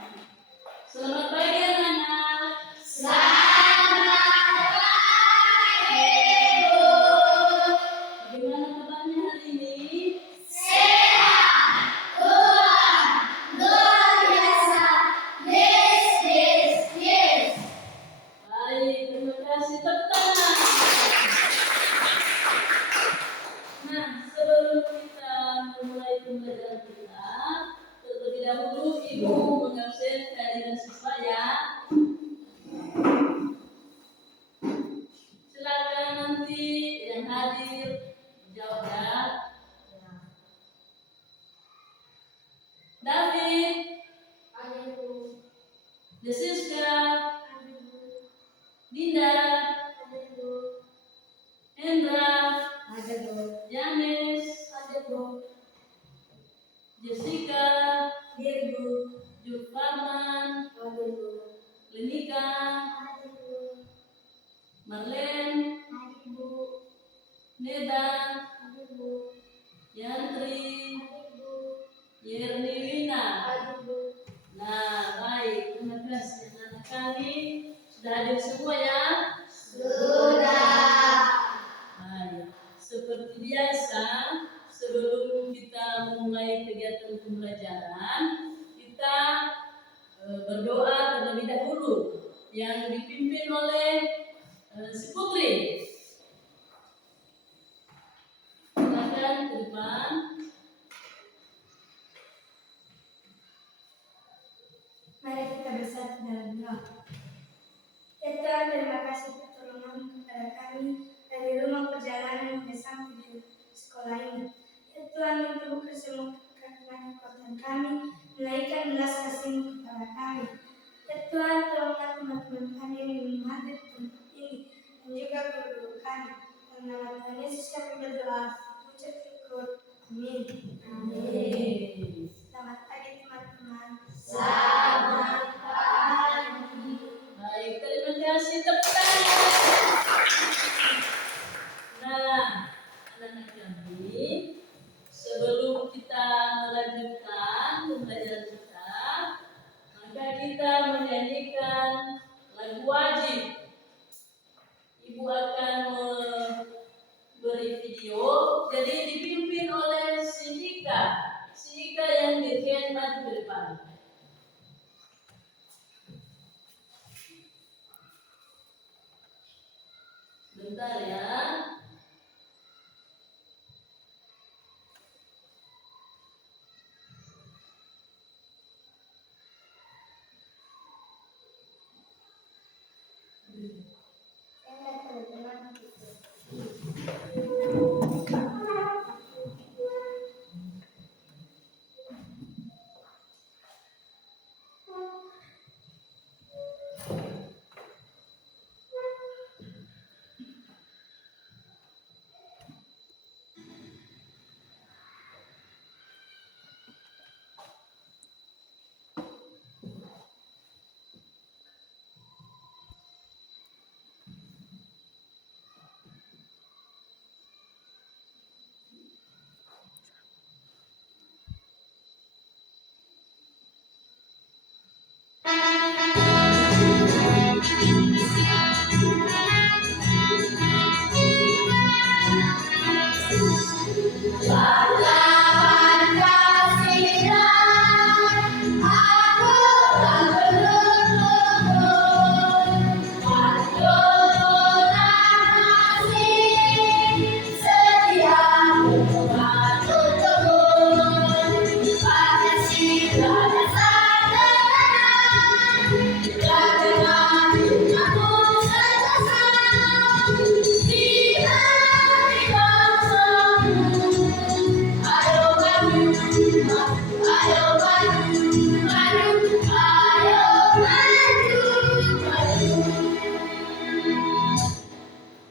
Selamat pagi anak-anak. Selamat pagi, Bu. Bagaimana kabarnya hari ini? Sehat, Tuhan, luar biasa. Yes. Baik, terima kasih. Tepuk tangan. Nah, sebelum kita memulai pembelajaran kita, terlebih dahulu Ibu mengabsen kehadiran siswa ya. Silakan nanti yang hadir jawab ya. David, Ada, Bu. Desiska, Ada, Bu. Dinda, Ada, Bu. Hendra, Ada, Bu. Yanis, Ada, Bu. Jessica, Ada, Bu. Julfarman, Ada, Bu. Lenika, Ada, Bu. Marlen, Ada, Bu. Neda, Ada, Bu. Yantri, Ada, Bu. Yerniwina. Ada, Bu. Nah, baik, terima kasih anak-anak kami sudah hadir semua ya. Sudah. Baik, seperti biasa sebelum kita memulai kegiatan pembelajaran kita berdoa terlebih dahulu yang dipimpin oleh si Putri. Silakan ke depan. Mari kita bersatu dalam doa. Ya Tuhan, terima kasih pertolongan kepada kami dari rumah perjalanan hingga sampai di sekolah ini. Ya Tuhan, untuk semua kekuatan kami, menaikkan belas kasih-Mu kepada kami. Ya Tuhan, tolonglah teman-teman kami yang belum hadir di tempat ini dan juga guru kami. Dalam nama Tuhan Yesus kami berdoa, ucap syukur. Amin. Amin. Selamat pagi teman-teman. Selamat pagi. Baik, terima kasih. Tepuk tangan. Nah, anak-anak kami, sebelum kita melanjutkan pembelajaran kita, maka kita menyanyikan lagu wajib. Ibu akan memberi video, jadi dipimpin oleh Sindika. Sindika yang dirjen maju ke depan. Bentar ya.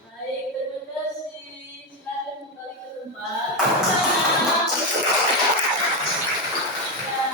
Baik, terima kasih. Silakan kembali ke tempat. Ya.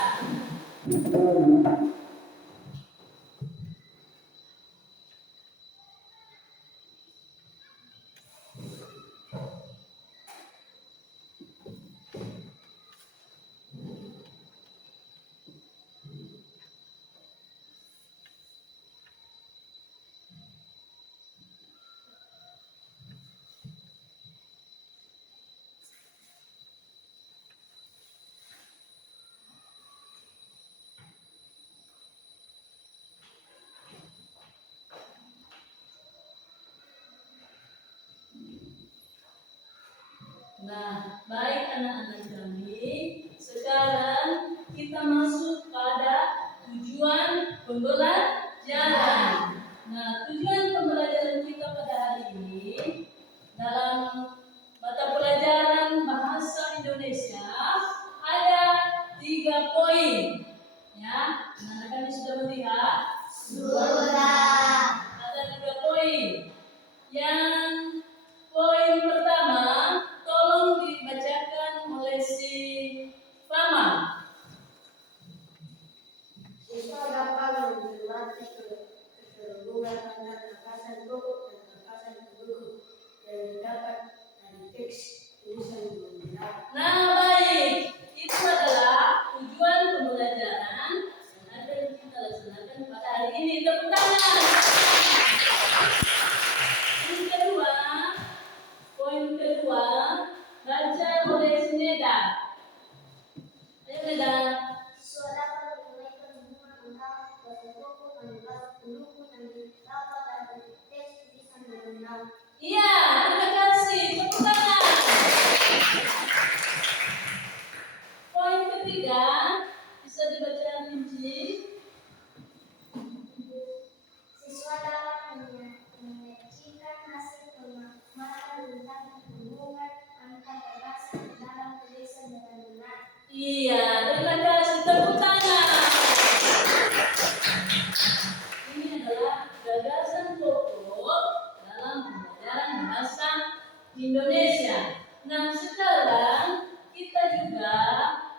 anak-anak kami, sekarang kita masuk pada tujuan pembelajaran. Nah, tujuan pembelajaran kita pada hari ini dalam mata pelajaran bahasa Indonesia ada 3 poin. Ya, anak-anak kami sudah melihat? Sudah. Ada 3 poin. Yang poin pertama, tolong dibacakan oleh si Fama. Siswa dapat mencermati keterhubungan antara kekhasan pokok dan kekhasan pendukung yang didapat dari teks tulisan pembelajaran. Nah, baik. Itu adalah tujuan pembelajaran yang akan kita laksanakan pada hari ini. Tepuk tangan. Poin kedua, baca oleh Sineda. Ayo Neda. Siswa dapat menilai perhubungan antara kekhasan pokok dan kekhasan pendukung yang didapat dari teks tulisan pembelajaran. Iya, terima kasih. Tepuk tangan. Poin ketiga, bisa dibaca rinci. Siswa dapat menyajikan hasil pemahaman tentang hubungan antar kekhasan dalam tulisan dengan benar. Iya, terima kasih. Tepuk tangan. Ini adalah gagasan pokok dalam pembelajaran bahasa Indonesia. Nah, sekarang kita juga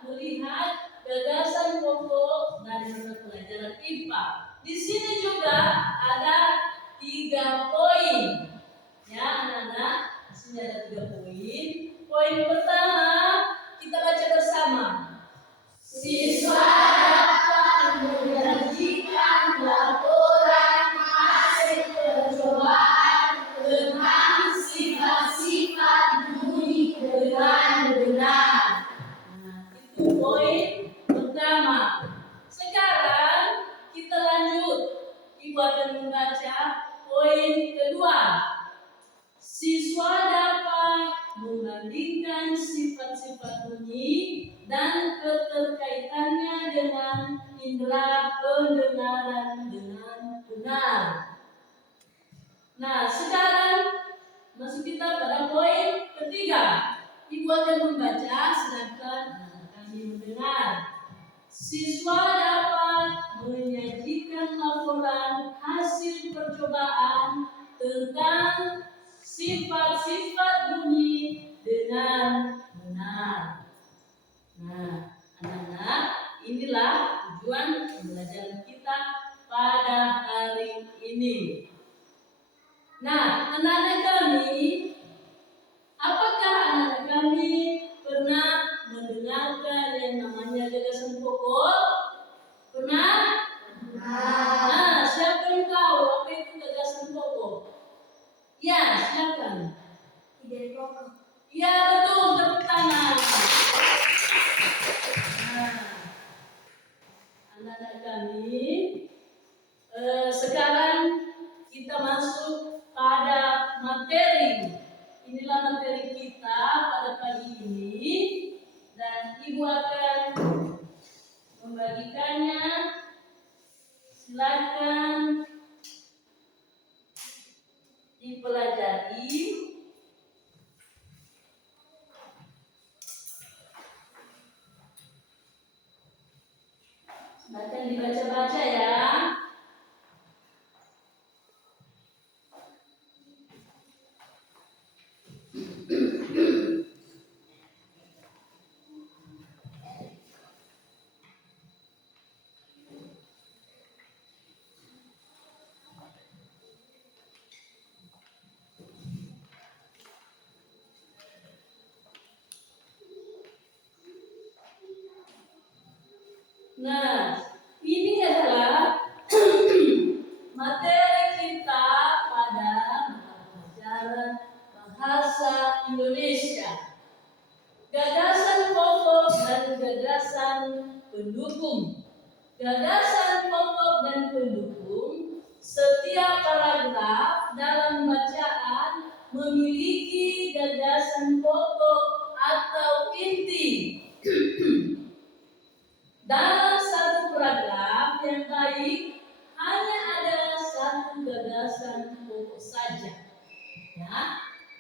melihat gagasan pokok dari mata pelajaran IPA. Di sini juga ada 3 poin. Ya, anak-anak, di sini ada 3 poin. Poin pertama, kita baca bersama. Siswa dapat menyajikan laporan hasil percobaan tentang sifat-sifat bunyi dengan benar. Nah, itu poin pertama. Sekarang kita lanjut. Ibu akan membaca poin kedua. Siswa dapat membandingkan sifat-sifat bunyi dan keterkaitannya dengan indera pendengaran dengan benar. Nah, sekarang masuk kita pada poin ketiga. Ibu akan membaca, sedangkan kami mendengar. Siswa dapat menyajikan laporan hasil percobaan tentang sifat-sifat bunyi dengan benar. Nah, anak-anak, inilah tujuan pembelajaran kita pada hari ini. Nah, anak-anak kami, apakah anak-anak kami pernah mendengarkan yang namanya gagasan pokok? Pernah? Nah, siapa yang tahu apa itu gagasan pokok? Ya, silakan. Ide pokok. Ya, betul, tepuk tangan. Nah, anak-anak kami, sekarang kita masuk pada materi. Inilah materi kita pada pagi ini, dan Ibu akan membagikannya. Silakan dipelajari. Silakan dibaca-baca ya. Nah, ini adalah materi kita pada mata pelajaran bahasa Indonesia. Gagasan pokok dan gagasan pendukung. Gagasan pokok dan pendukung, setiap paragraf dalam bacaan memiliki gagasan pokok atau inti. Dalam satu paragraf yang baik hanya ada satu gagasan pokok saja. Ya,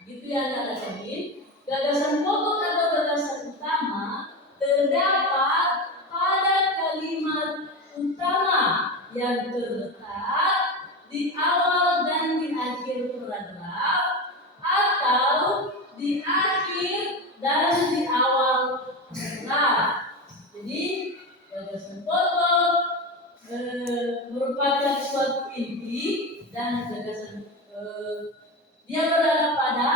gitu ya anak ini. Gagasan pokok atau gagasan utama terdapat pada kalimat utama yang terletak di awal dan di akhir paragraf atau di akhir dan di awal paragraf. Jadi gagasan pokok merupakan suatu inti dan gagasan dia berada pada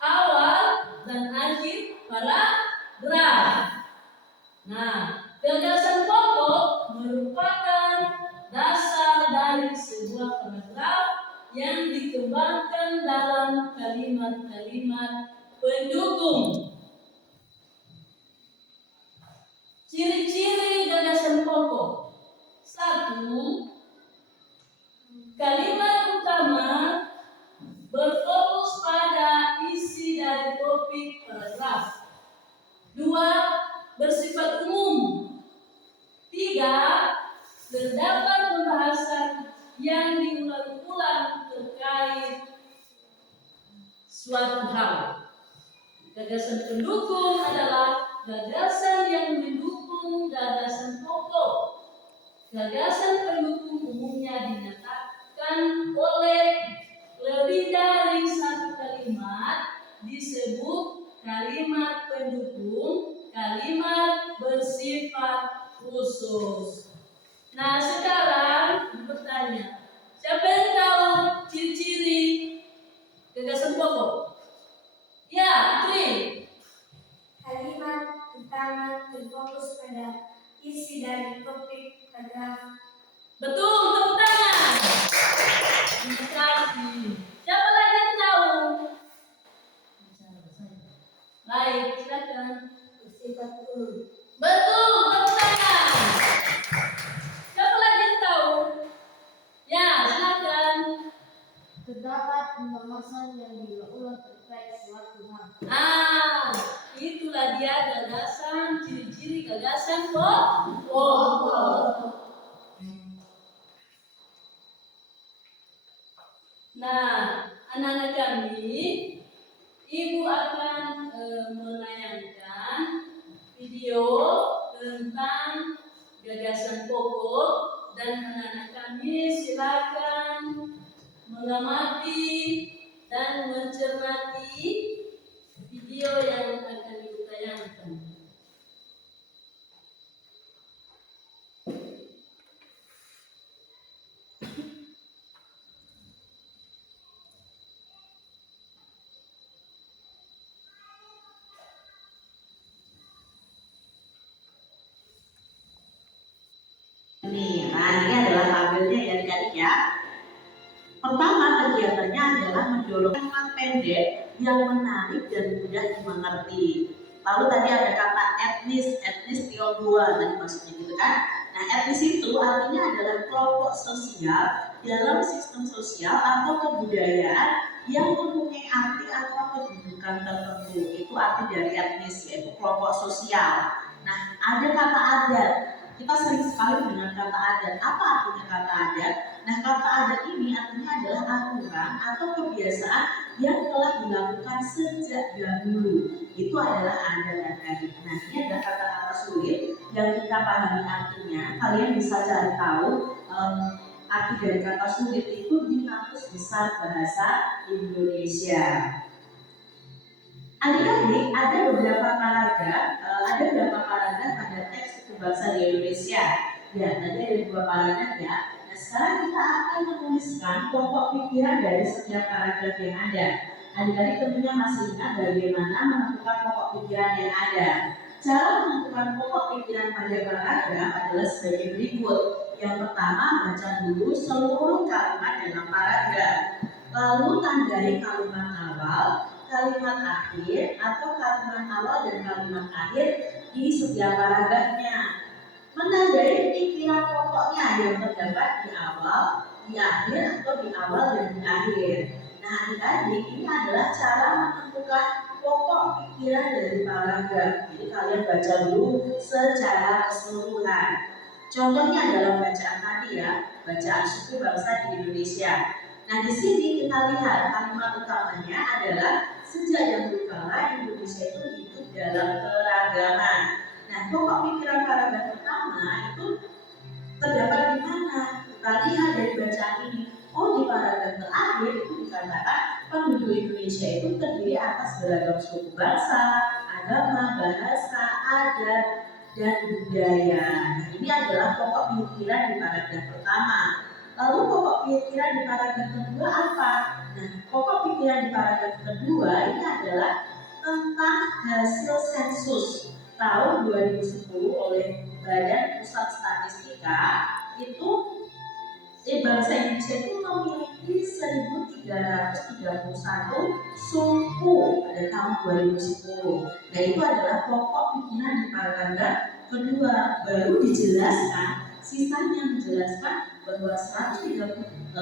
awal dan akhir paragraf. Nah, gagasan pokok merupakan dasar dari sebuah paragraf yang dikembangkan dalam kalimat-kalimat pendukung. Ciri-ciri gagasan pokok. 1. Kalimat utama berfokus pada isi dari topik paragraf. 2. Bersifat umum. 3. Terdapat pembahasan yang diulang-ulang terkait suatu hal. Gagasan pendukung adalah gagasan yang mendukung gagasan pokok. Gagasan pendukung umumnya dinyatakan oleh lebih dari satu kalimat, disebut kalimat pendukung, kalimat bersifat khusus. Nah, sekarang bertanya, siapa yang tahu ciri-ciri gagasan pokok? Ya, Tri. Kalimat utama berfokus pada isi dari topik paragraf. Betul, tepuk tangan. Terima kasih. Siapa lagi yang tahu? Baik, silakan. Bersifat umum. Betul, tepuk tangan. Siapa lagi yang tahu? Ya, silakan. Terdapat pembahasan yang diulang terkait suatu hal. Itulah dia gagasan, ciri-ciri gagasan pokok. Nah, anak-anak kami, Ibu akan menayangkan video tentang gagasan pokok dan anak-anak kami silakan mengamati dan mencermati video yang akan Ibu tayangkan. Ini adalah tabelnya ya adik-adik ya. Pertama, kegiatannya adalah mendorong kalimat pendek yang menarik dan mudah dimengerti. Lalu tadi ada kata etnis Tionghoa tadi maksudnya gitu kan. Nah, etnis itu artinya adalah kelompok sosial dalam sistem sosial atau kebudayaan yang mempunyai arti atau kedudukan tertentu. Itu arti dari etnis, yaitu kelompok sosial. Nah, ada kata adat. Kita sering sekali mendengar kata adat. Apa artinya kata adat? Nah, kata adat ini artinya adalah aturan atau kebiasaan yang telah dilakukan sejak dahulu. Itu adalah adat adik. Nah, ini adalah kata-kata sulit yang kita pahami artinya. Kalian bisa cari tahu arti dari kata sulit itu di Kamus Besar Bahasa Indonesia. Adik-adik, ada beberapa paragraf pada teks suku bangsa di Indonesia. Ya, tadi ada 2 paragraf ya. Nah, sekarang kita akan menuliskan pokok pikiran dari setiap paragraf yang ada. Adik-adik tentunya masih ingat bagaimana menentukan pokok pikiran yang ada. Cara menentukan pokok pikiran pada paragraf adalah sebagai berikut. Yang pertama, baca dulu seluruh kalimat dalam paragraf. Lalu tandai kalimat awal, kalimat akhir, atau kalimat awal dan kalimat akhir di setiap paragrafnya. Menandai pikiran pokoknya yang terdapat di awal, di akhir, atau di awal dan di akhir. Nah, adik-adik, ini adalah cara menentukan pokok pikiran dari paragraf. Jadi kalian baca dulu secara keseluruhan. Contohnya adalah bacaan tadi ya, bacaan suku bangsa di Indonesia. Nah di sini kita lihat kalimat utamanya adalah sejak dahulu kala Indonesia itu hidup dalam keragaman. Nah pokok pikiran paragraf pertama itu terdapat di mana? Kita lihat dari bacaan ini. Oh di paragraf terakhir itu dikatakan penduduk Indonesia itu terdiri atas beragam suku bangsa, agama, bahasa, adat, dan budaya. Nah, ini adalah pokok pikiran di paragraf pertama. Lalu pokok pikiran di paragraf kedua apa? Nah, pokok pikiran di paragraf kedua ini adalah tentang hasil sensus tahun 2010 oleh Badan Pusat Statistika. Itu bangsa Indonesia itu memiliki 1.331 suku pada tahun 2010. Nah itu adalah pokok pikiran di paragraf kedua. Baru dijelaskan, sisanya menjelaskan bahwa 1.331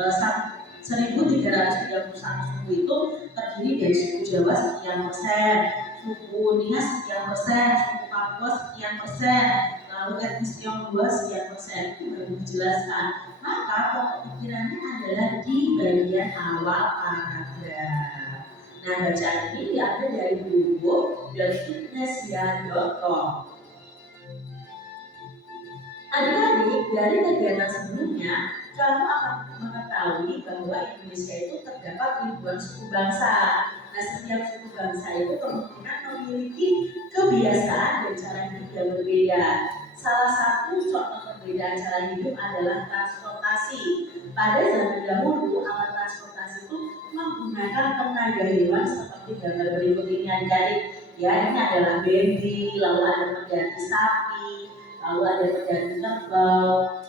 suku itu terdiri dari suku Jawa sekian persen, suku Nias sekian persen, suku Papua sekian persen, lalu etnis Tionghoa sekian persen. Itu baru dijelaskan. Maka pokok pikirannya adalah di bagian awal paragraf. Nah bacaan ini diambil dari buku fitness.com. Adik-adik, dari kegiatan sebelumnya kamu akan mengetahui bahwa Indonesia itu terdapat ribuan suku bangsa. Nah setiap suku bangsa itu kemungkinan memiliki kebiasaan dan cara hidup yang berbeda. Salah satu contoh perbedaan cara hidup adalah transportasi. Pada zaman dahulu, alat transportasi itu menggunakan tenaga hewan seperti gambar berikut ini adik-adik. Ya, ini adalah baby, lalu ada pengganti sapi, lalu ada pengganti kerbau.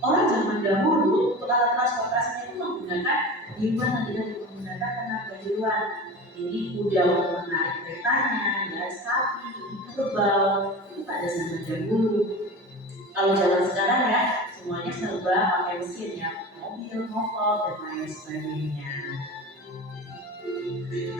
Orang zaman dahulu, alat transportasinya itu menggunakan hewan dan tidak menggunakan tenaga hewan. Ini kuda untuk menarik keretanya, ya, sapi, kerbau, itu pada zaman dahulu. Kalau zaman sekarang ya, semuanya serba pakai mesin ya, mobil, motor, dan lain sebagainya.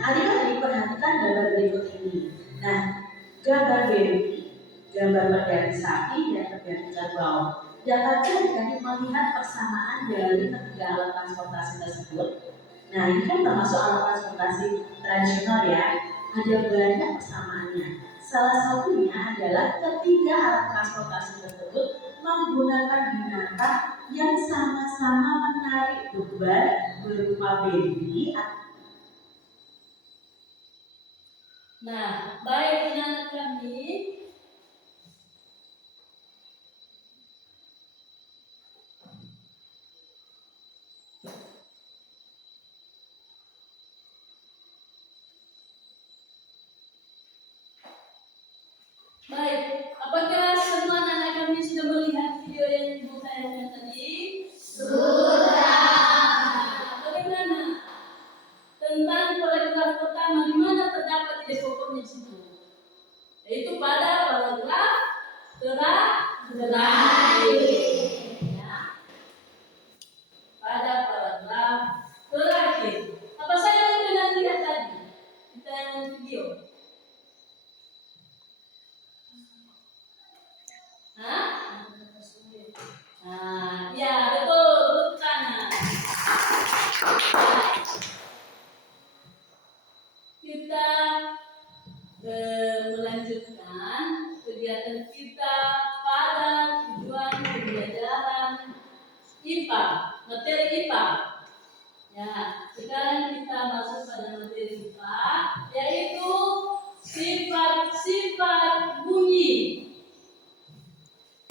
Adik-adik perhatikan gambar berikut ini. Nah, gambar baby, gambar pengganti sapi dan pengganti kerbau. Dapatkah adik-adik melihat persamaan dari ketiga alat transportasi tersebut? Nah, ini kan termasuk alat transportasi tradisional ya. Ada banyak persamaannya. Salah satunya adalah ketiga alat transportasi tersebut menggunakan binatang yang sama-sama menarik beban berupa baby. Nah, baik anak kami, baik, apakah semua anak kami sudah melihat video yang ibu tayangkan tadi? Sudah. Bagaimana? Tentang paragraf pertama, di mana terdapat ide pokoknya di situ? Yaitu pada paragraf terakhir. Ya. Pada paragraf terakhir. Apa saja yang kalian lihat tadi? Kita yang video. Hah? Nah, ya betul, tepuk tangan. Kita melanjutkan kegiatan kita pada tujuan pembelajaran IPA, materi IPA. Ya, sekarang kita masuk pada materi IPA, yaitu sifat-sifat bunyi.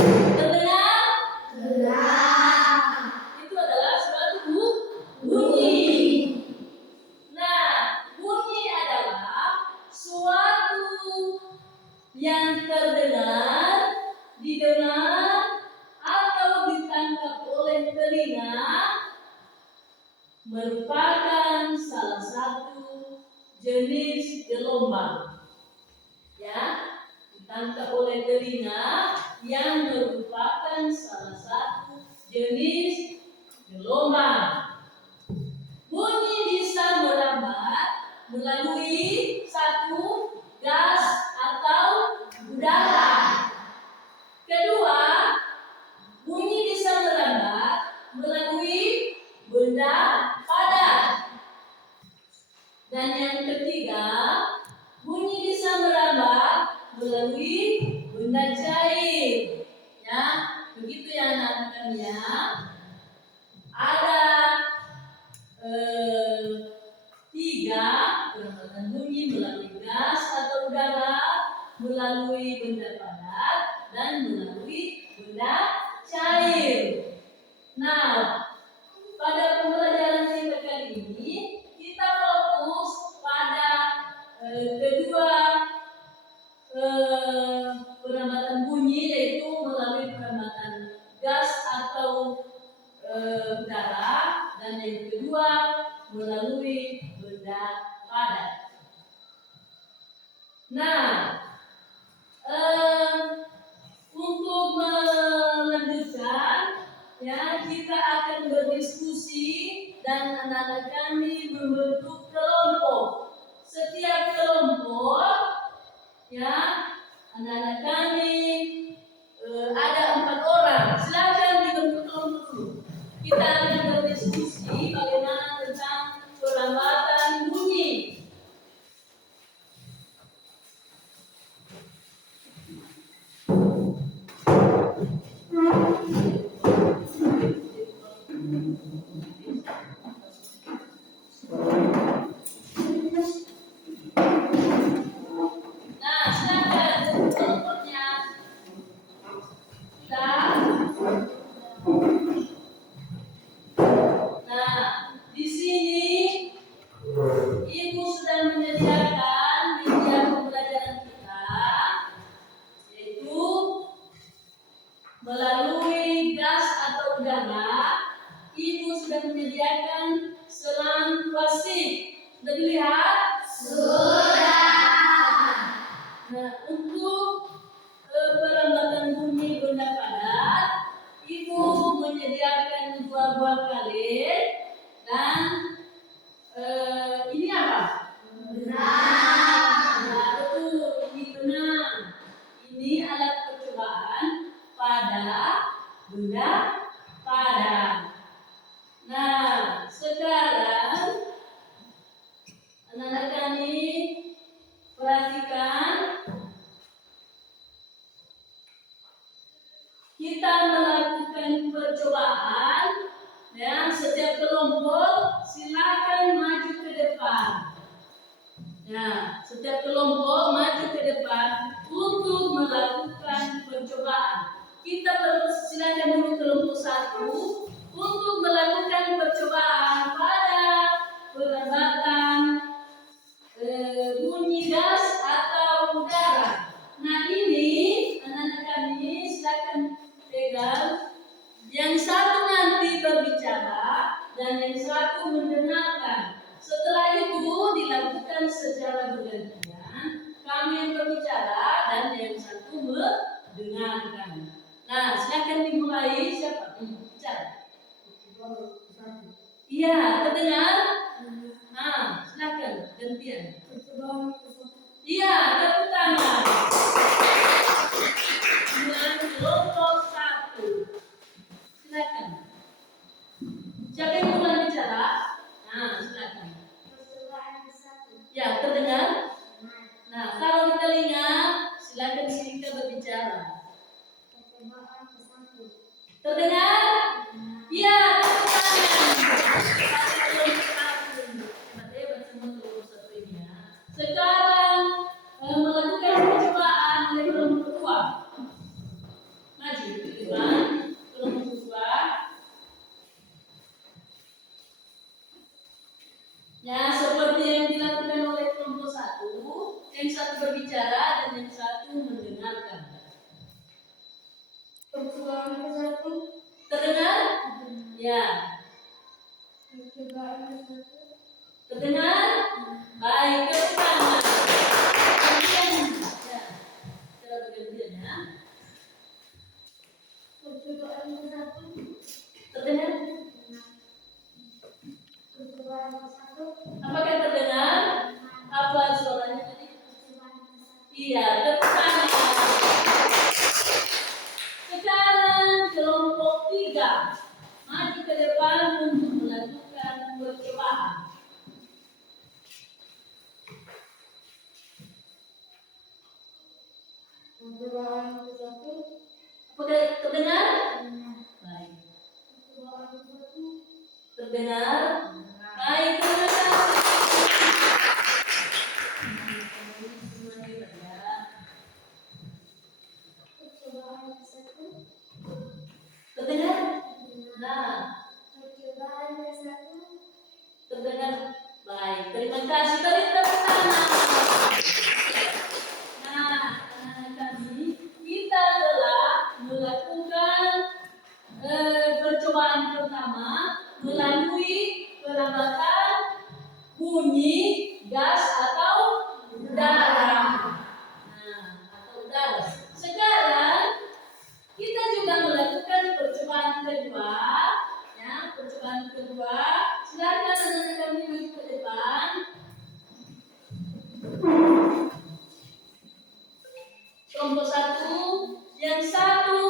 Terdengar? Terdengar. Itu adalah suatu bunyi. Nah, bunyi adalah suatu yang terdengar, didengar, atau ditangkap oleh telinga, merupakan salah satu jenis gelombang. Ya, ditangkap oleh telinga yang merupakan salah satu jenis gelombang. Bunyi bisa merambat melalui satu melalui benda cair. Nah, pada pembelajaran kita kali ini kita fokus pada kedua perambatan bunyi, yaitu melalui perambatan gas atau udara, dan yang kedua melalui benda padat. Nah, untuk melanjutkan, ya, kita akan berdiskusi dan anak-anak kami membentuk kelompok. Setiap kelompok, ya, anak-anak kami ada 4 orang. Silakan dibentuk kelompok dulu. Kita akan berdiskusi bagaimana tentang perambatan bunyi. Nah, silakan kelompoknya. Nah, di sini Ibu sedang menyediakan media pembelajaran kita, yaitu melalui gas atau udara. Ibu sudah menyediakan selang plastik. Sudah dilihat? Nah, untuk perambatan bunyi benda padat, Ibu menyediakan 2 buah kalir dan ini apa? Nah, betul, ini benang. Ini alat percobaan pada benda padat. Nah, sekarang anak-anak kami perhatikan. Kita melakukan percobaan, ya. Setiap kelompok silakan maju ke depan. Ya, setiap kelompok maju ke depan untuk melakukan percobaan. Kita silakan dulu kelompok 1 untuk melakukan percobaan pada perambatan bunyi gas atau udara. Nah, ini anak-anak kami silakan pegang. Yang satu nanti berbicara dan yang satu mendengarkan. Setelah itu dilakukan secara bergantian. Kami yang berbicara dan yang satu mendengarkan. Nah, silakan dimulai. Siapa? Bicara. Iya, terdengar? Nah, silakan gantian. Iya, tepuk tangan. Dengan kelompok 1. Silakan. Siapa yang mulai bicara? Nah, silakan. Ya, terdengar? Nah, kalau di telinga, silakan kita berbicara. Terdengar? Iya, tepuk tangan. Sekarang melakukan percobaan oleh kelompok 2. Maju ke depan, kelompok 2. Ya, seperti yang dilakukan oleh kelompok 1, yang satu berbicara dan yang satu mendengarkan. Terdengar? Ya. Terdengar? Baik, tepuk tangan. Kemudian, ya, cara bergantian, ya. Terdengar? Apakah terdengar? Apa suaranya tadi? Iya, tepuk tangan. Sekarang kelompok 3 maju ke depan untuk melakukan percobaan. Apakah terdengar? Baik. Terdengar? Baik, terima kasih. melalui perlambatan bunyi gas atau udara. Nah, atau udara. Sekarang kita juga melakukan percobaan kedua. Ya, percobaan kedua. Silakan anak-anak kami maju ke depan. Kelompok satu, yang satu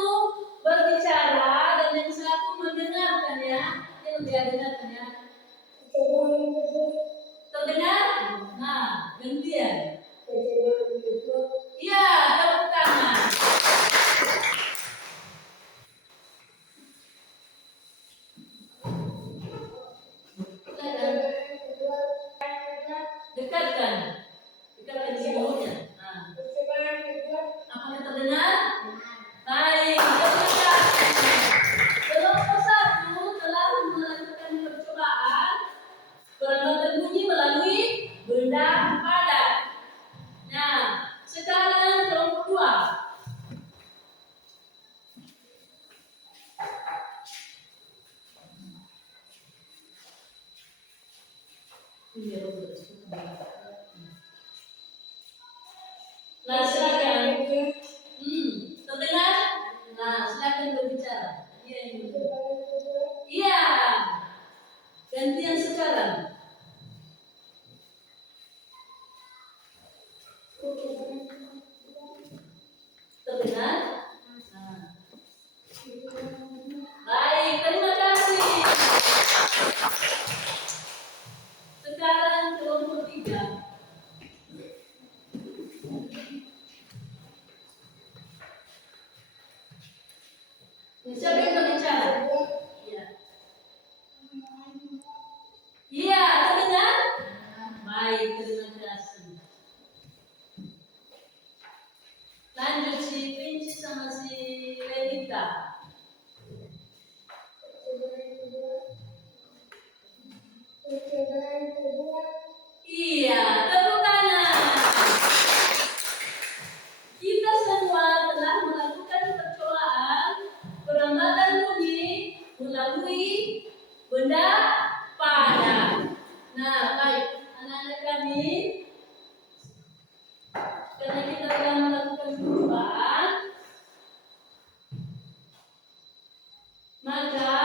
berbicara dan yang satu mendengarkan ya. Yang lebih dengarkan ya. Terdengar? Nah, gantian. Iya, tepuk tangan. Dekatkan. Dekatkan si mulutnya. Nah, apakah terdengar? Baik, terima kasih. Kelompok satu telah melakukan percobaan perlambatan bunyi melalui benda padat. Nah, sekarang kelompok dua. Nah, silakan. Terdengar? Nah, silakan berbicara. Iya. Gantian sekarang. Terdengar? Nah. Baik, terima kasih. Sekarang kelompok tiga. Siapa yang berbicara? Iya. Iya, terdengar? Baik, terima kasih. Lanjut si Vinci sama si Lenita. Iya, tepuk tangan. Kita semua telah melakukan percobaan perlambatan bunyi melalui benda padat. Nah, baik, anak-anak kami, karena kita telah melakukan percobaan, maka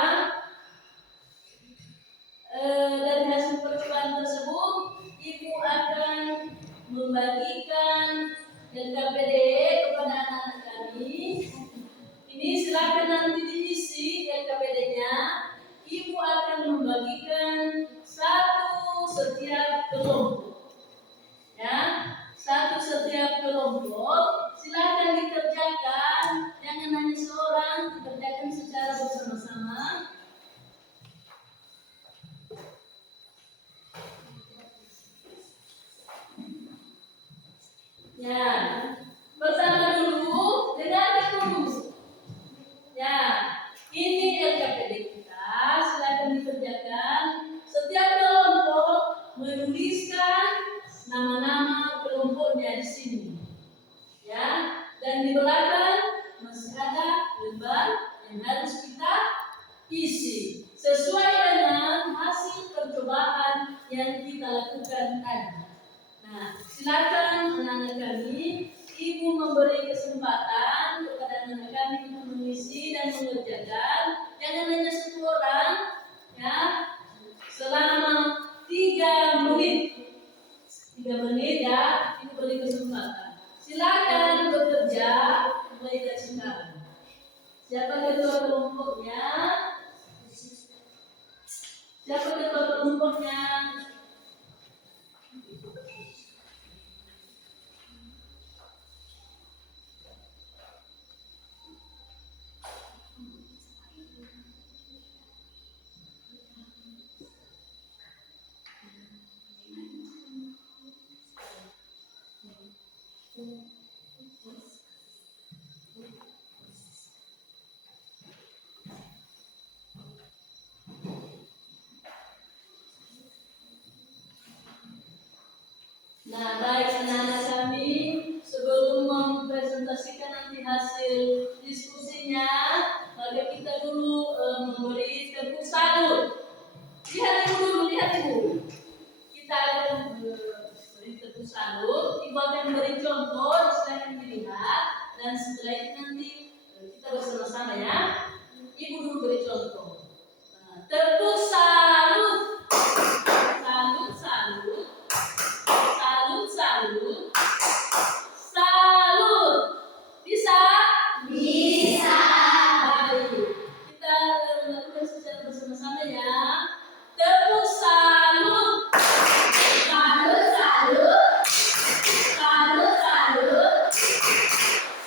dari hasil percobaan tersebut, Ibu akan membagikan LKPD kepada anak-anak kami. Ini silakan nanti diisi LKPD-nya. Ibu akan membagikan satu setiap kelompok. Ya, satu setiap kelompok. Silakan dikerjakan. Jangan hanya seorang, dikerjakan secara bersama-sama. Ya, pertama dulu dengarkan dulu. Ya, ini LKPD kita, silakan dikerjakan. Setiap kelompok menuliskan nama-nama kelompoknya di sini. Ya, dan di belakang masih ada lembar yang harus kita isi sesuai dengan hasil percobaan yang kita lakukan tadi. Nah, silakan anak-anak kami, Ibu memberi kesempatan kepada anak-anak kami untuk mengisi dan mengerjakan. Jangan hanya satu orang, ya, selama 3 menit. 3 menit ya, Ibu beri kesempatan. Silakan bekerja mulai dari sekarang. Siapa ketua kelompoknya? Siapa ketua kelompoknya? guru beri contoh. Nah, tepuk salut, salut, salut, salut, salut, salut. Bisa? Bisa. Baik. Kita lakukan secara bersama-sama ya. Tepuk salut. Salut, salut. Salut, salut.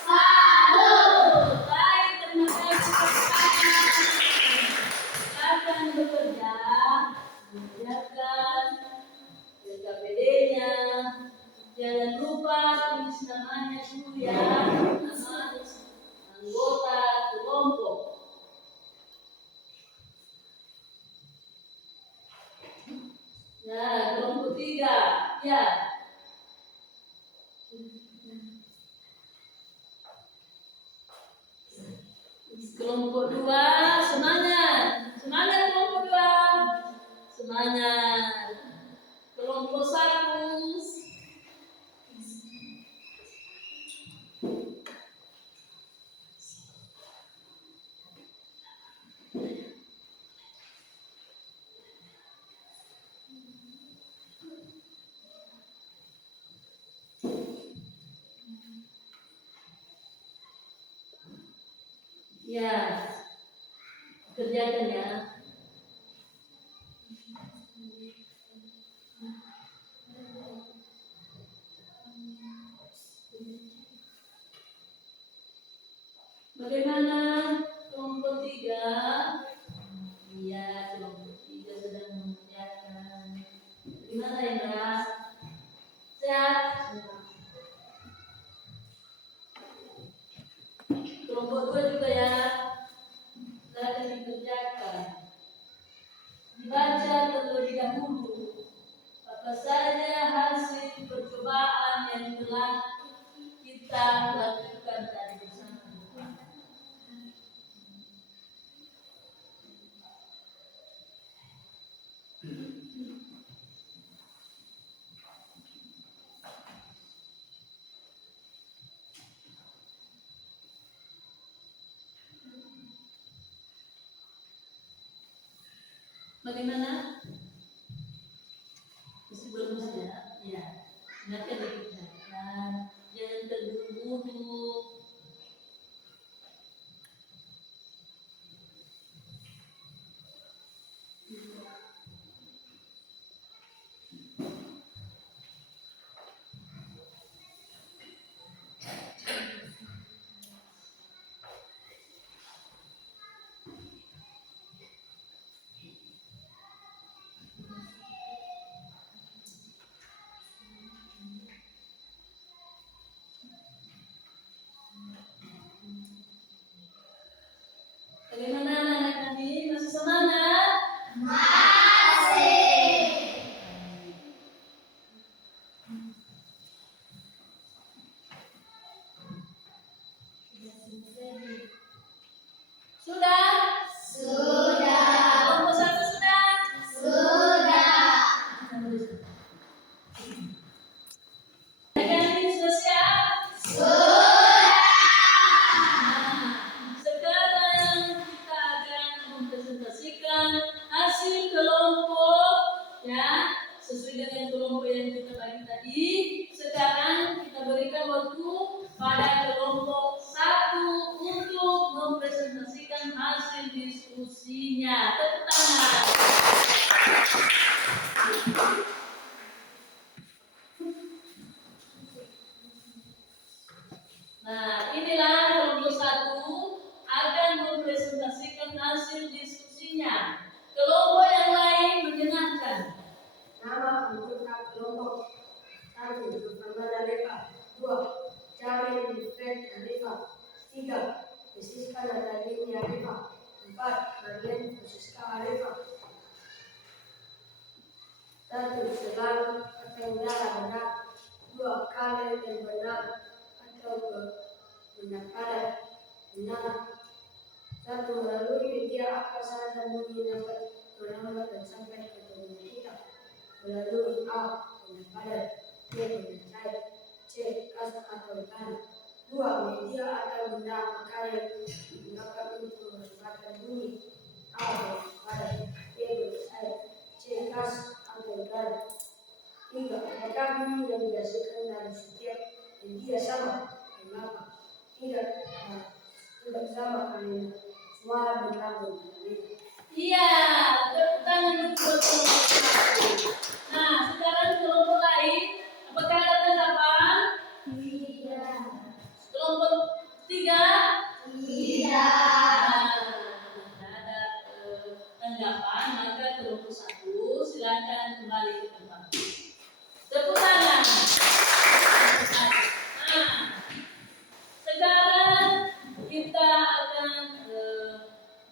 Salut. Baik, terima kasih. Akan bekerja, mengerjakan, jaga PD-nya. Jangan lupa tulis namanya dulu ya, nama anggota kelompok. Nah, kelompok 3, ya. Kelompok 2, semangat. Semangat kelompok 2. Semangat. Kelompok 1. Ya. Kerjakan ya. Bagaimana kelompok 3? Iya, kelompok 3 sedang mengerjakan. Gimana Indra? Sehat? Kelompok 2 juga ya. Silakan dikerjakan. Dibaca terlebih dahulu apa saja hasil percobaan yang telah kita lakukan tadi bersama. Bagaimana? Masih belum bisa? Ya. Silakan dikerjakan. Jangan terburu-buru. Bagaimana anak kami? Masih semangat? Sudah? Kelompok 1 sudah? Anak kami sudah siap? Sekarang kita akan mempresentasikan hasil kelompok ya, sesuai dengan kelompok yang kita bagi tadi. Sekarang kita berikan waktu pada kelompok 1 untuk mempresentasikan hasil diskusinya. Tepuk tangan. Nah, inilah kelompok 1 akan mempresentasikan hasil diskusinya. Kelompok yang lain mendengarkan. Nama anggota kelompok 1, Nurmala Reva. 2, Jamil Fred Reva. 3, Francisca Natalia Reva. 4, Marian Francisca Reva. 1, selalu atau benar. 2, kalian yang benar atau benar pada benar. 1, melalui media apa saja bunyi dapat melambat dan sampai ke telinga kita. Melalui A, benar pada, B, benar cair, C, kasa atau tanah. 2, media atau benda maka yang digunakan untuk menempatkan bunyi. Tidak sama. Kenapa? Tidak sama karena suara berkabut. Iya, tepuk tangan untuk kelompok satu. Nah, sekarang kelompok lain, apakah ada tanggapan? Tidak. Kelompok tiga? Tidak. Nah, ada tanggapan, maka kelompok satu silakan kembali ke tempat. Tepuk tangan. Nah, sekarang kita akan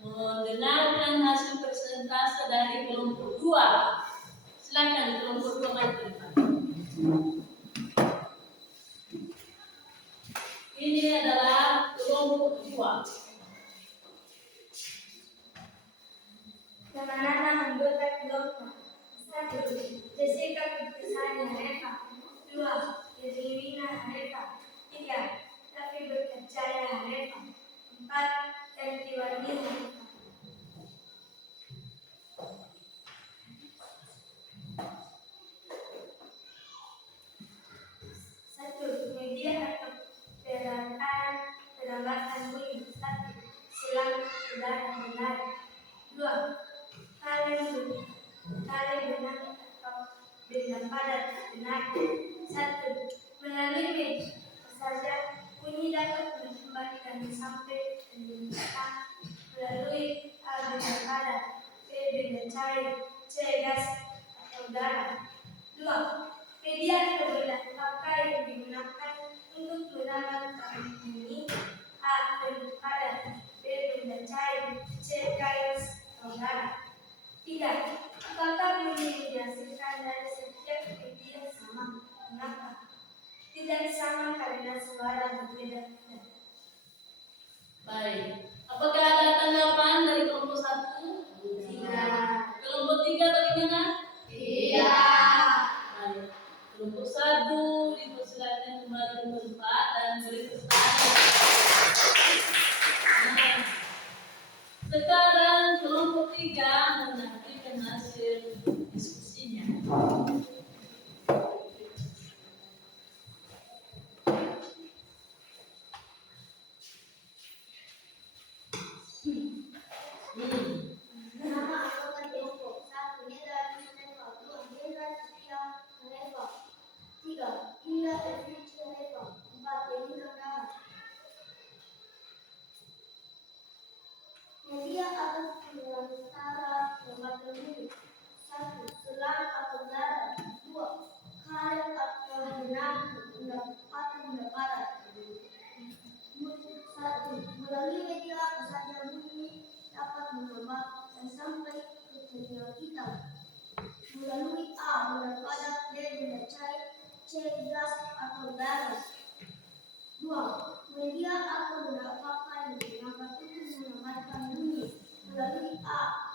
mendengarkan hasil persentase dari kelompok 2. Silakan kelompok 2 maju ke depan. Ini adalah kelompok 2. Nama-nama anggota kelompok. 1. Jessica Putusani Harefa. 2. Irwina Harefa. 3. Raffi Berkacaya Harefa. 4. Ertiwani Harefa. Media atau perambatan bunyi. 1. Silang udara benar. 2. Tali benang atau benda padat benar. 1. Melalui media saja bunyi dapat dikembalikan sampai kenyataan melalui A benda padat, B benda cair, C gas atau udara. 2. Media atau benda apakah yang digunakan untuk menambah tekanan bunyi? A benda padat, B benda cair, C gas atau udara. 3. Apakah bunyi yang dihasilkan dari setiap media sama? Mengapa? Tidak sama karena suara berbeda-beda. Baik. Apakah ada tanggapan dari kelompok 1? Tidak. Kelompok 3 bagaimana? Tidak. Baik. Kelompok 1 dipersilakan kembali ke tempat dan beri pertanyaan. Nah, sekarang kelompok 3 menantikan hasil diskusinya. Nama anggota kelompok. 1. Hendra Harefa. 2. Hendra Setia Harefa. 3. Indah Efrici Harefa. 4. Elina Dahar. Media atau perantara lembaga bunyi. 1. Selang atau udara. 2. Karet atau benang atau benda padat. 1. Melalui media apa saja bunyi dapat menambah dan sampai ke telinga kita. Melalui A benda padat, B benda cair, C gas atau udara. 2. Media atau benda apakah yang digunakan untuk menambahkan bunyi? Melalui A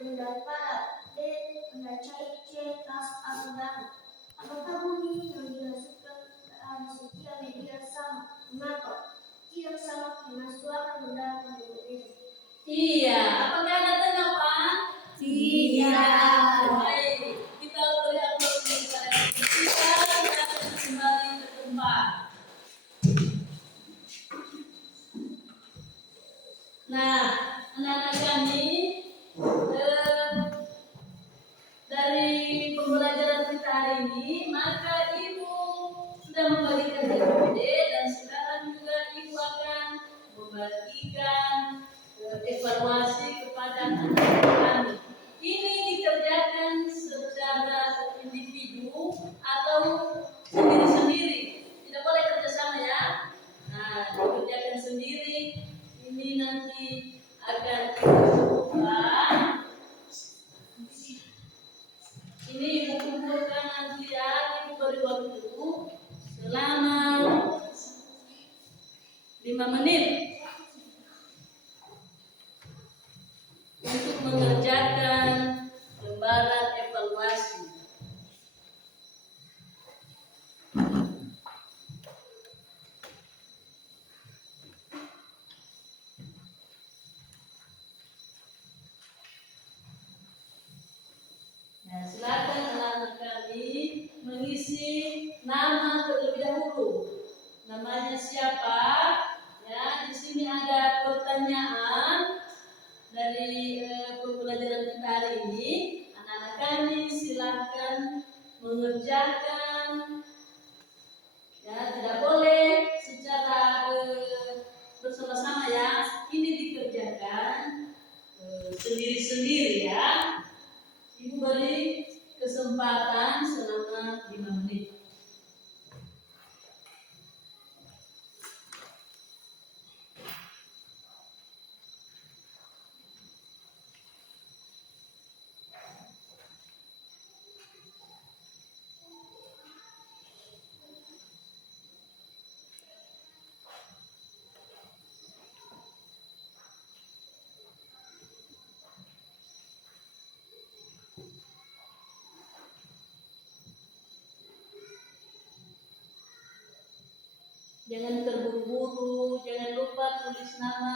benda padat, B benda cair, C gas atau udara. Apakah bunyi yang dihasilkan dari setiap media sama? Mengapa? Tidak sama karena suara benda berbeda. Iya, apakah ada tanggapan? Tidak. Baik, kita beri aplaus kepada kita akan kembali ke tempat. Nah, anak-anak kami, dari pembelajaran kita hari ini, maka Ibu sudah membagikan DVD dan sekarang juga Ibu akan membagikan evaluasi kepada anak-anak kami. Ini dikerjakan secara individu atau sendiri-sendiri. Tidak boleh kerjasama ya. Nah, dikerjakan sendiri. Ini nanti akan dibuka. Ini Ibu kumpulkan nanti ya. Ibu beri waktu selama 5 menit untuk mengerjakan lembaran evaluasi. Nah, silakan anak-anak kami mengisi nama terlebih dahulu. Namanya siapa? Ya, di sini ada pertanyaan dari pembelajaran kita hari ini. Anak-anak kami silakan mengerjakan. Ya, tidak boleh secara bersama-sama ya. Ini dikerjakan sendiri-sendiri ya. Ibu beri kesempatan selama 5 menit. Jangan terburu-buru, jangan lupa tulis nama.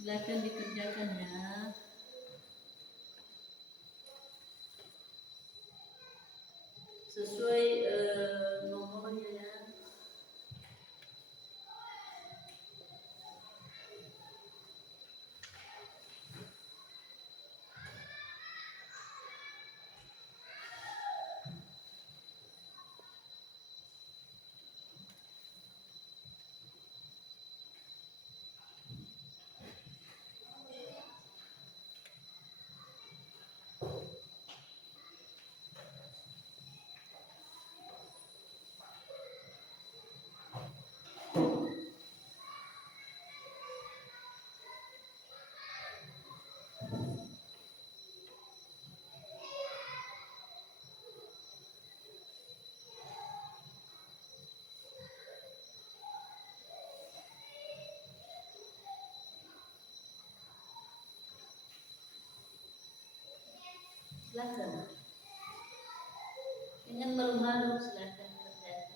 Silakan dikerjakan ya. Sesuai nomornya ya. Silakan. Jangan malu-malu, silakan kerjakan.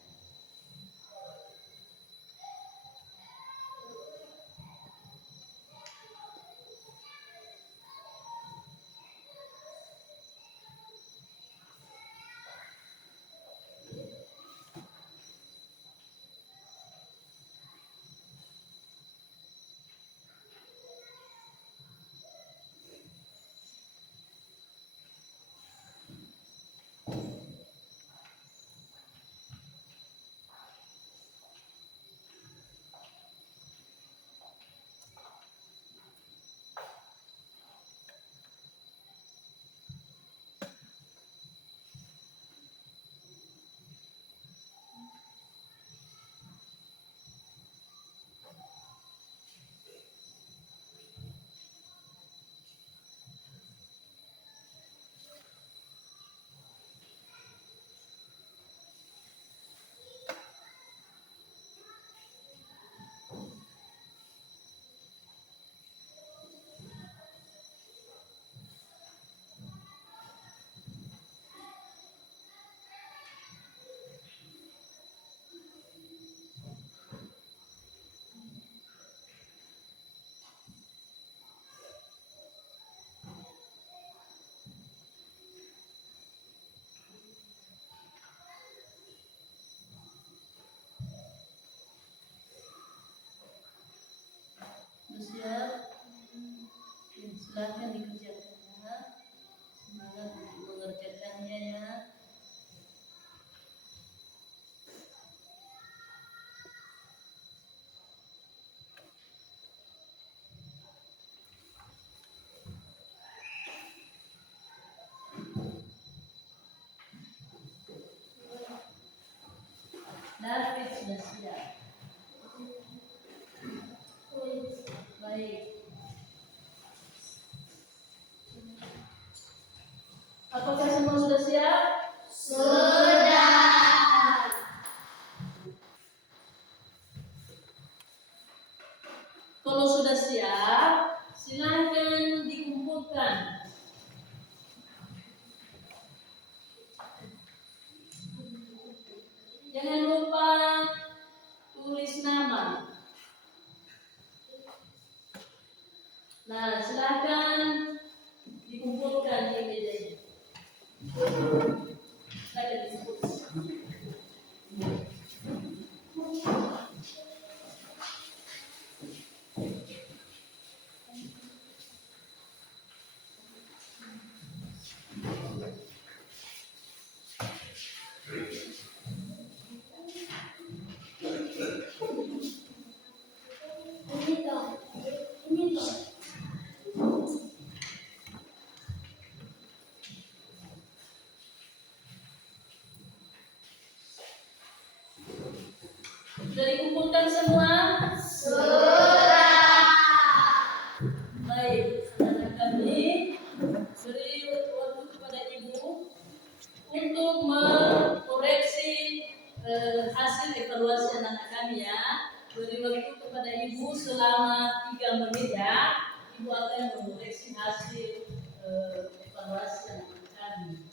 Siap. Silakan dikerjakan ya. Semangat untuk mengerjakannya ya. David sudah siap. Baik. Apakah semua sudah siap? Sudah. Kalau sudah siap, silakan dikumpulkan. Jangan lupa tulis nama. Nah, silakan dikumpulkan di meja ini. Silakan dikumpulkan. Ini dong. Ini dong. Sudah dikumpulkan semua? Baik, anak kami beri waktu kepada ibu untuk mengoreksi hasil evaluasi anak kami ya. Beri waktu kepada ibu selama 3 menit ya. Ibu akan mengoreksi hasil evaluasi anak kami.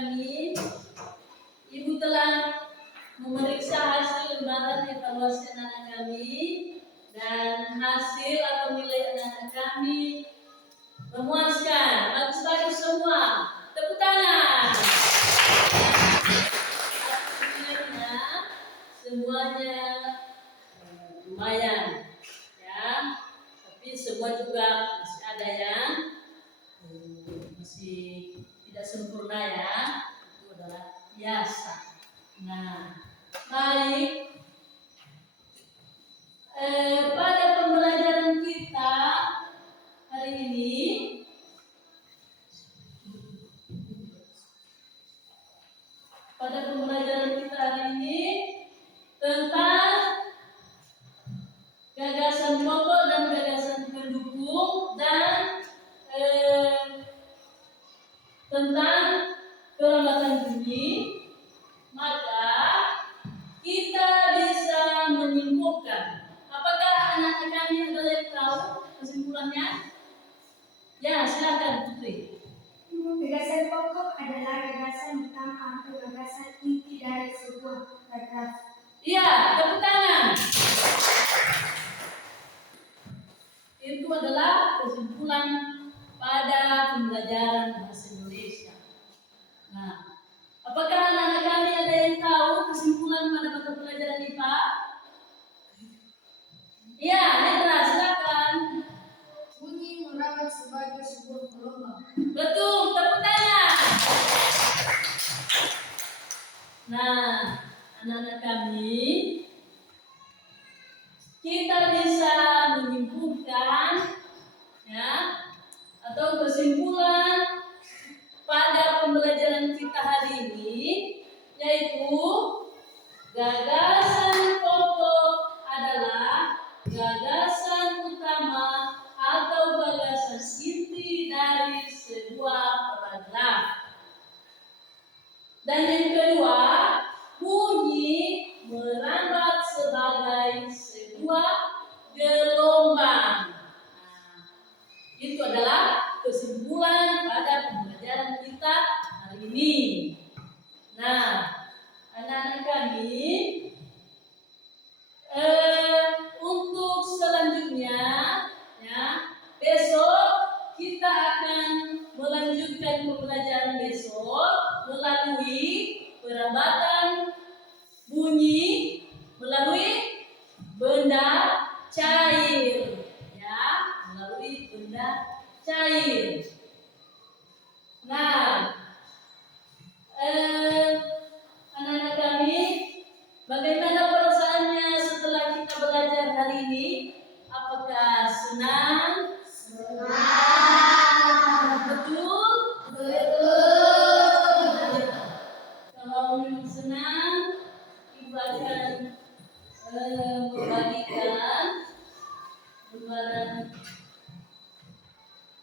kami, Ibu telah memeriksa hasil lembaran evaluasi anak-anak kami dan hasil atau nilai anak-anak kami memuaskan. Bagus-bagus semua. Tepuk tangan. Akhirnya semuanya lumayan, ya. Tapi semua juga masih ada yang masih tidak sempurna, ya. Itu adalah biasa. Nah, baik. Pada pembelajaran kita hari ini, tentang gagasan pokok dan gagasan pendukung dan tentang perlambatan bunyi, maka kita bisa menyimpulkan. Apakah anak-anak kami ada yang tahu kesimpulannya? Ya, silakan Putri. Gagasan pokok adalah gagasan utama atau gagasan inti dari sebuah paragraf. Iya, tepuk tangan. Itu adalah kesimpulan pada pembelajaran bahasa Indonesia. Nah, apakah anak-anak kami ada yang tahu kesimpulan pada mata pelajaran IPA? Iya, Hendra, silakan. Bunyi merawat sebagai sebuah gelombang. Betul, tepuk tangan. Nah, anak-anak kami, kita bisa menyimpulkan, ya, atau kesimpulan pada pembelajaran kita hari ini, yaitu gagasan pokok adalah gagasan utama atau gagasan inti dari sebuah paragraf. Dan yang kedua, bunyi merambat sebagai sebuah gelombang. Nah, itu adalah kesimpulan pada pembelajaran kita hari ini. Nah, anak-anak kami, untuk selanjutnya, ya, besok kita akan melanjutkan pembelajaran besok melalui perambatan bunyi melalui benda cair, ya, melalui benda cair. Nah, anak-anak kami, bagaimana perasaannya setelah kita belajar hari ini? Apakah senang? Betul? Kalau memang senang, Ibu akan membagikan lembaran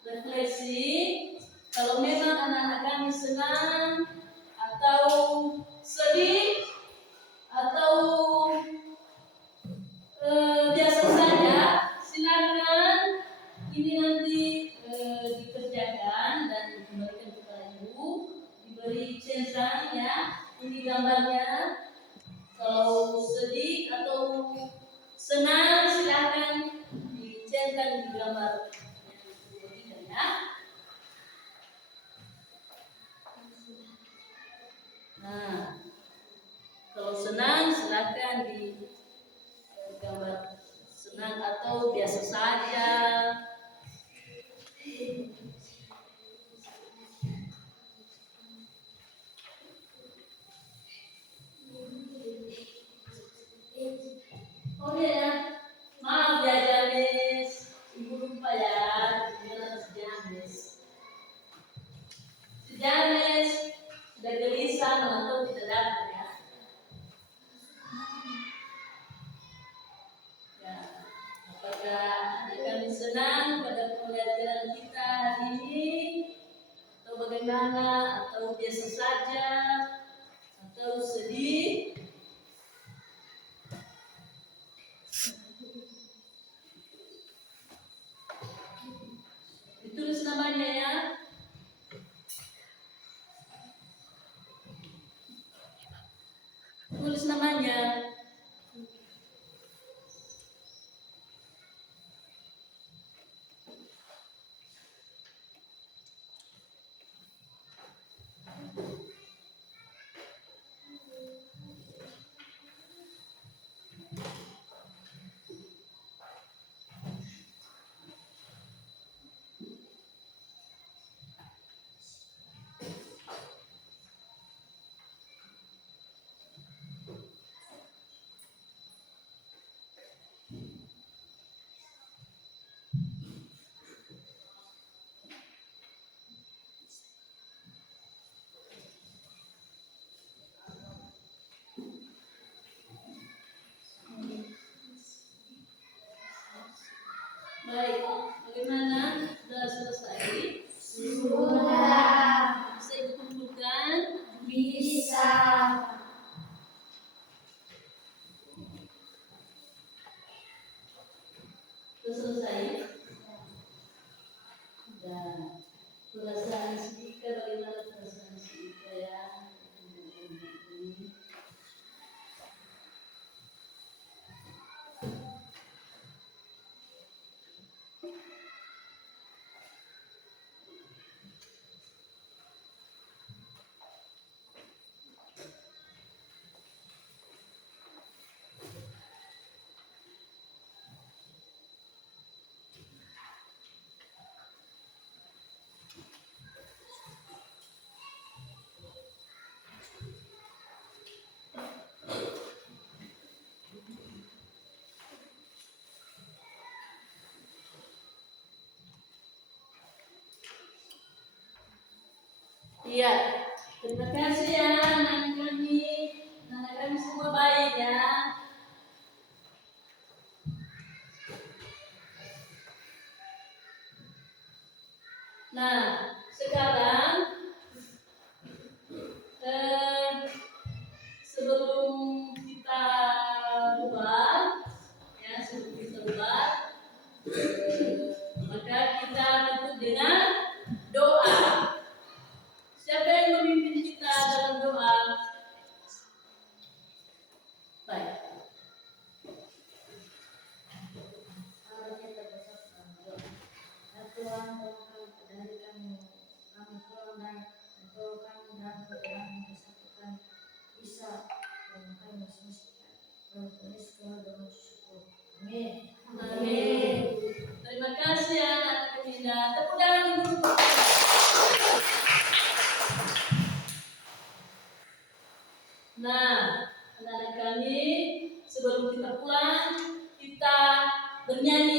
refleksi. Kalau memang anak-anak kami senang atau sedih atau biasa saja, silakan ini nanti dikerjakan dan dikembalikan kepada Ibu, diberi centang, ya. Ini gambarnya. Kalau sedih atau senang, silakan dicentang di gambar yang diberikan, ya. Nah, kalau senang silakan di gambar senang atau biasa saja. Oh ya, maaf ya James, Ibu lupa ya, bilang James. James sudah gelisah menonton tidak dapat, ya. Ya, apakah anak kami senang pada pembelajaran kita hari ini, atau bagaimana, atau biasa saja, atau sedih? Ditulis namanya, ya. namanya. Baik, bagaimana? Sudah selesai? Sudah. Bisa ibu kumpulkan? Bisa. Sudah selesai? Sudah. Perasaan Sika, bagaimana perasaan Sika ya? Iya, terima kasih ya anak kami. Anak kami semua baik ya. Nah, sekarang sebelum kita bubar, ya sebelum kita bubar, maka kita tutup dengan doa. Siapa yang memimpin kita dalam doa? Baik. Tuhan dari kami pulang dan engkau kami dan kami bersatukan bisa dan kami semestikan bertulis ke dalam syukur. Amin. Amin. Terima kasih ya anak indah. Tepuk tangan dulu. Nah, anak-anak kami, sebelum kita pulang, kita bernyanyi